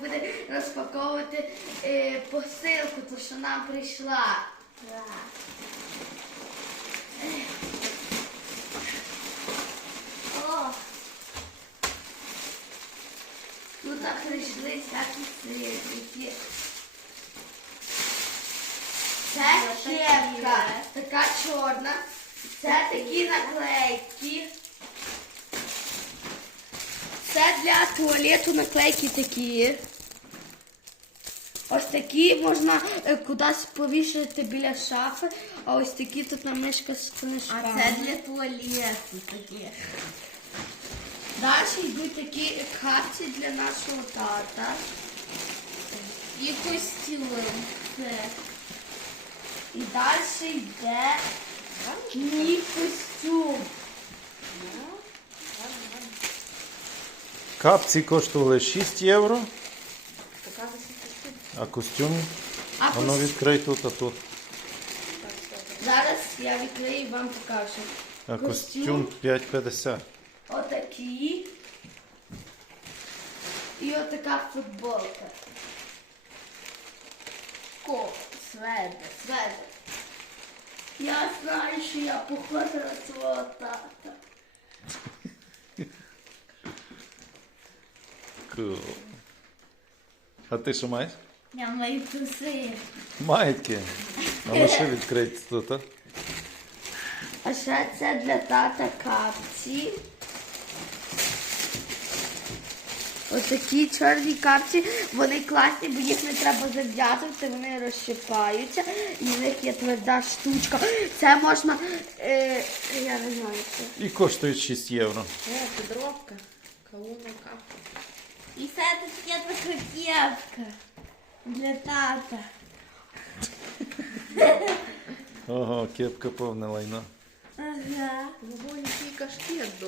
буде розпаковувати е, посилку, то що нам прийшла. О! Тут так прийшли всякі сирники. Це кепка, така чорна. Це такі наклейки. Це для туалету наклейки такі. Ось такі можна е, кудись повішати біля шафи, а ось такі тут на мишка з А це для туалету таке. Далі йдуть такі капці для нашого тата. І костюм. І далі йде мій костюм. Капці коштували 6 євро, а костюм А воно костюм- відкрий тут, а тут. Зараз я відкрию і вам покажу. А костюм 5,50. Отакий. І отака футболка. Ко. Сведе. Сведер. Я знаю, що я похожа на свого тата. Cool. А ти що маєш? Я маю труси. Маєтки. А що відкрити тут? а? А ще це для тата капці. Отакі чорні капці, вони класні, бо їх не треба зав'язувати, вони розщипаються, і в них є тверда штучка. Це можна, е, я не знаю, що. І коштує 6 євро. О, подробка. Кауна капка. І це таке така кепка. Для тата. Ого, кепка повна лайна. Ага. Ого, який кашкет